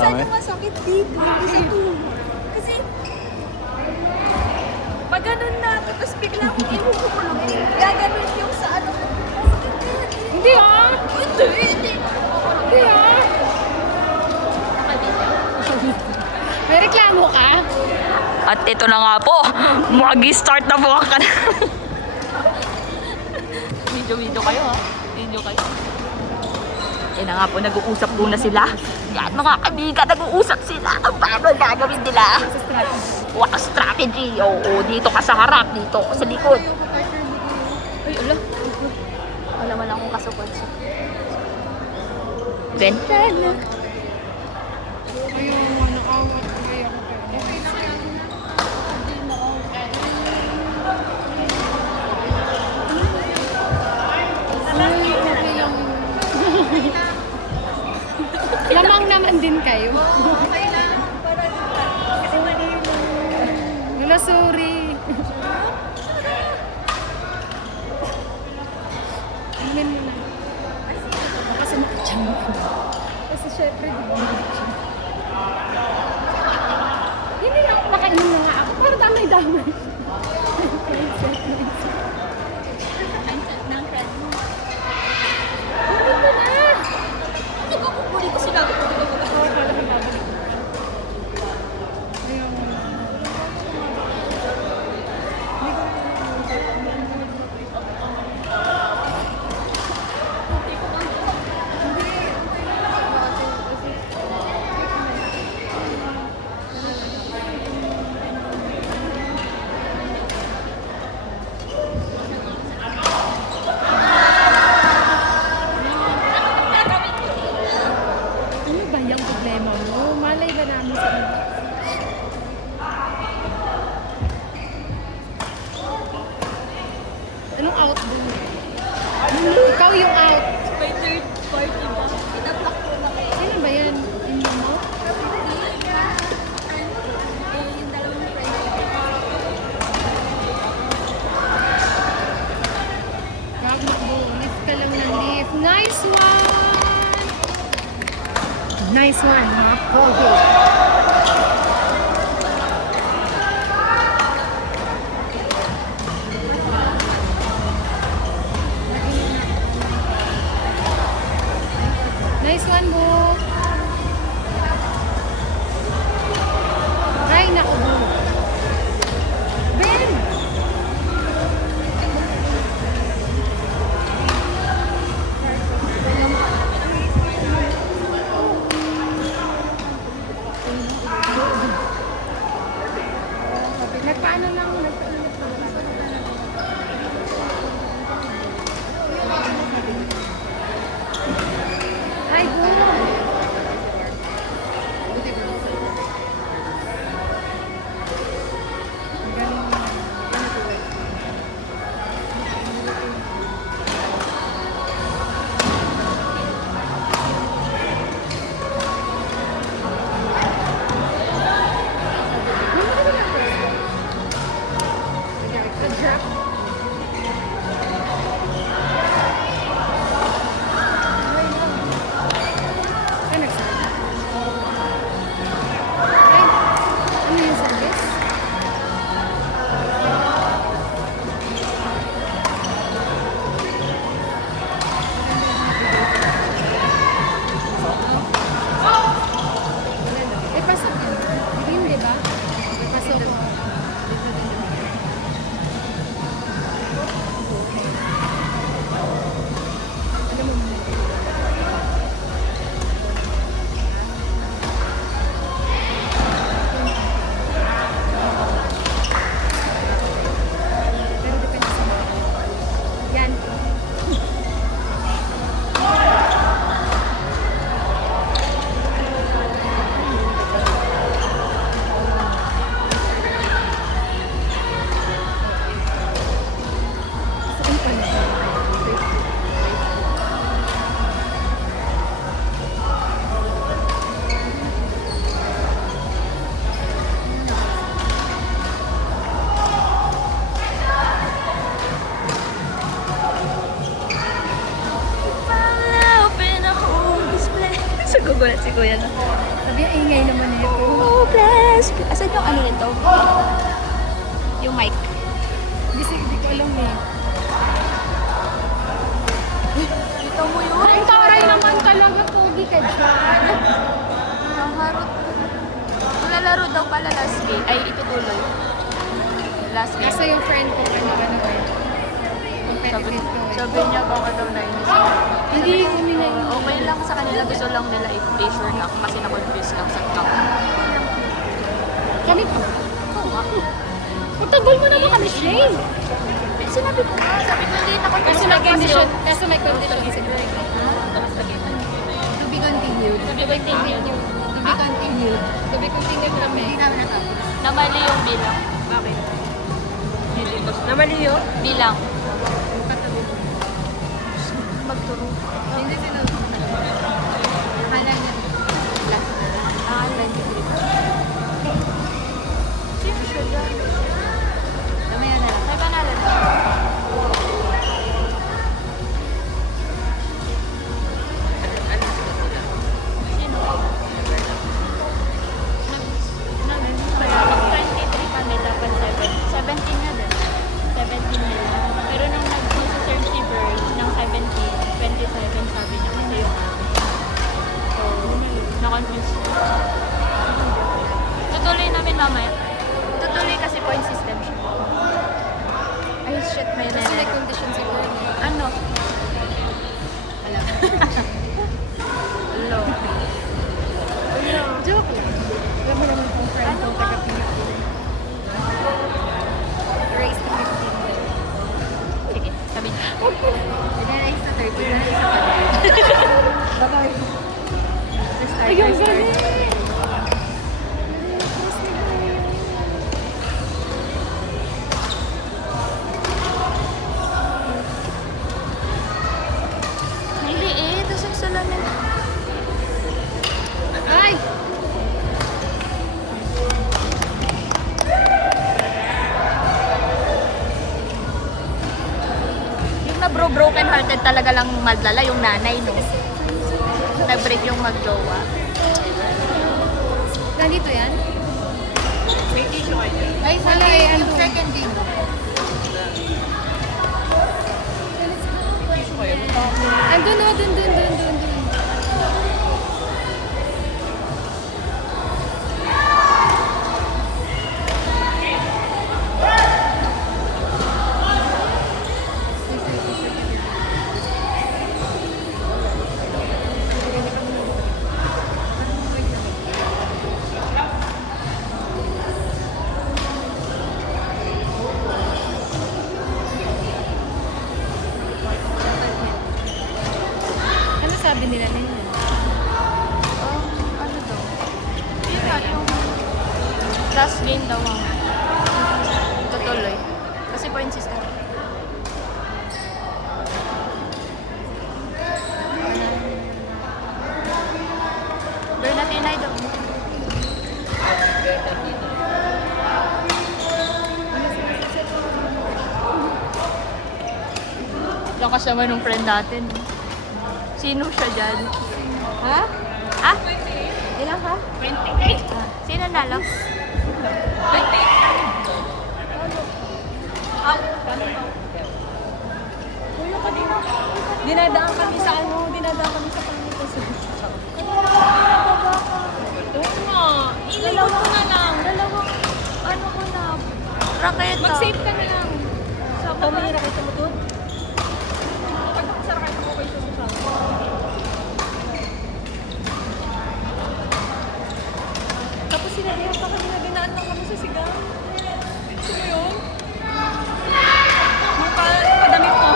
Masyado masakit dito, hindi sa tuhod. Kasi, pag ganun na, tapos biglang ihuhulog, gaganon yung sa ano. Masakit yun. Hindi ah! Hindi. Hindi ah! May reklamo ka? At ito na nga po, mag-start na po ang kanal. Video kayo ha. Video kayo. Yan na nga po, nag-uusap muna sila. Yan mga kaibigan, nag-uusap sila. Ang paano gagawin nila? Wow, strategy. Oo, dito ka sa harap, dito ka sa likod. Ay, ala. Wala man akong kasukod siya. Bentana. Ayun, nakawat ko kaya ako pwede. Lamang naman din kayo. Okay lang. Kasi malino. Wala, sorry. Tingnan mo na. Baka sumakachan ko. Kasi syempre, di ba? Hindi na ako nakainom na nga ako. Para damay-damay. Ng friend mo. Hindi ko na. Ano ka kukunin ko sila? Oo, pala may babalik. Ayun. Ano ba yung problema mo? Malay ba namin sa iyo? Anong out doon? Ikaw yung out. May third party ba? Inablock ko na kayo. Sino ba yan? Hindi mo? Yung dalawang friend. Wag mo. Lift ka lang ng lift. Nice one! Nice one, ha? Okay. Nice one, Bu. Ay, naku, Bu. Ben! Nagpaano lang, Hi, Bu. Ano yung service? Eh, pasok yun. Hindi, di ba? Pasok. Pero depende sa mga. Yan. Saan pa na? Follow in a whole display. Sa gugulat si Kuya na. Sabi, ingay naman ito. Oh, bless. Asan yung ano nito? Yung mic. Hindi ko alam eh. Dito mo yun. Ang taray naman talaga, pogi ka dyan. Nakaharot. Lalaro daw pala last game. Ay, itutuloy. Last game. Kasi yung friend ko, ano eh. Sabi, Competitive ko eh. sabi niya baka daw nainis. Hindi kami na yun. Okay lang sa kanila. Gusto lang nila i-sure lang. Kasi na-confuse lang sa account. Ganito. Oo nga. Itagal mo naman kami, Shane. Sinabi ko nga. Sabi ko hindi na-confuse Kasi lang may condition. kasi. Kasi may condition siguro. Kamusta game? To be continued. To be continued. To be continued. To be continued kami. Hindi namin natapos. Namali yung bilang. Bakit? Namali yun? Bilang. Magturo. Hindi sila. Akala niya. Last. Ah, 23. Sino siya dyan? Mamaya na lang. May panalo na. Sino? Nag-23 kami, dapat 17 na din. 17 na. Pero nung nag-search si Bird ng 17, 27 sabi niya kasi yung amin. So, na-confuse. Tutuloy namin mamaya. Tutuloy kasi point system siya. Ay, shit, may Kasi may nere. condition siguro. Ano? Alam. Hello. Joke lang. Alam mo naman kung friend ko taga-Philippines. Race to 15. Sige, sabi niya. Race to 30. Bye-bye. Ay, yung galing. Hindi eh, tapos ang salamin. Ay! Yung na-broken hearted talaga lang madlala, yung nanay, no? Nag-break yung mag-jowa. Nandito yan? May tissue kayo. Ay, wala eh. Yung second game. Tissue kayo. Andun o, dun. Ano sabi nila ninyo? Ano daw? Yun nga, yung last game daw ang tutuloy. Kasi point system. Bernatinay daw. Lakas naman ng friend natin. Sino siya dyan? Ha? Ah? Ilang ka? 28. Sino nalo? 28. Kuya, kanina. Dinadaan kami sa kanito. Oo nga. Ilikot ko na lang. Dalawang, ano ko na, raketa. Mag-save ka na lang. Sa pamilya na kayo sa motor? Pag-sara kayo sa mobile show sa Tapos sinabihan pa kanina, dinaan lang kami sa sigaw. Sino yun? Yung padamit ko.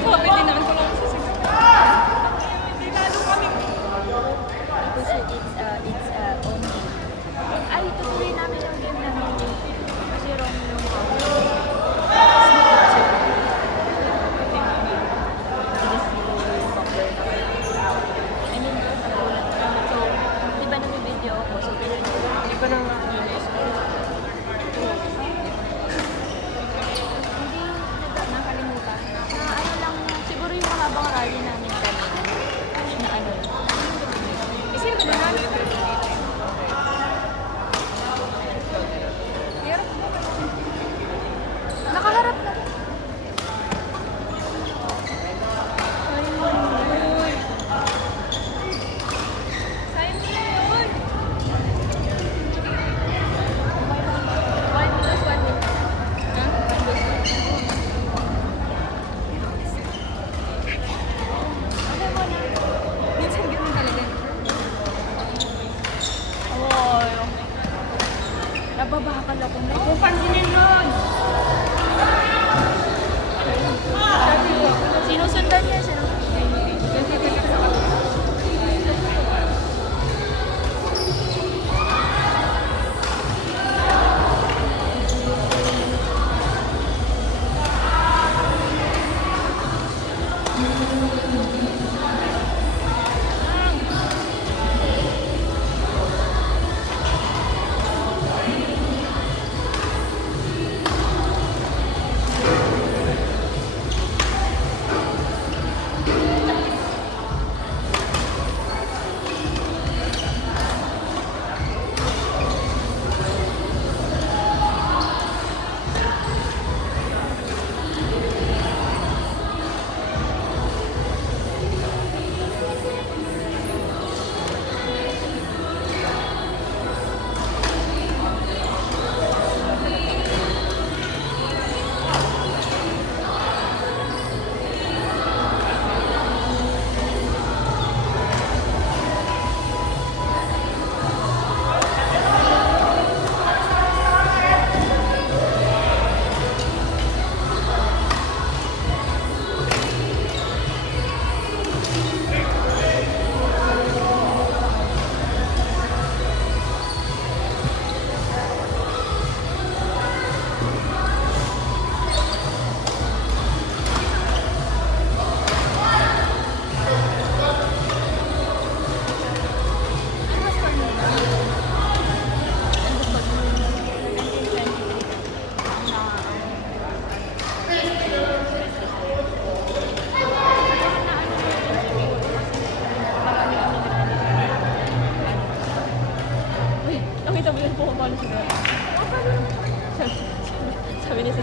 Sabi, dinaan ko lang sa sigaw. Dinaan kami. Kasi it's only. Ay, tutuloy namin yung game namin. Kasi wrong yung I mean, nagulat kami. So, di ba nag-video ako? So, Hindi pa na nga. Kung pansinin nun! Sinusundan niya siya. Nakita mo yun po kung paano siya. Sabi niya sa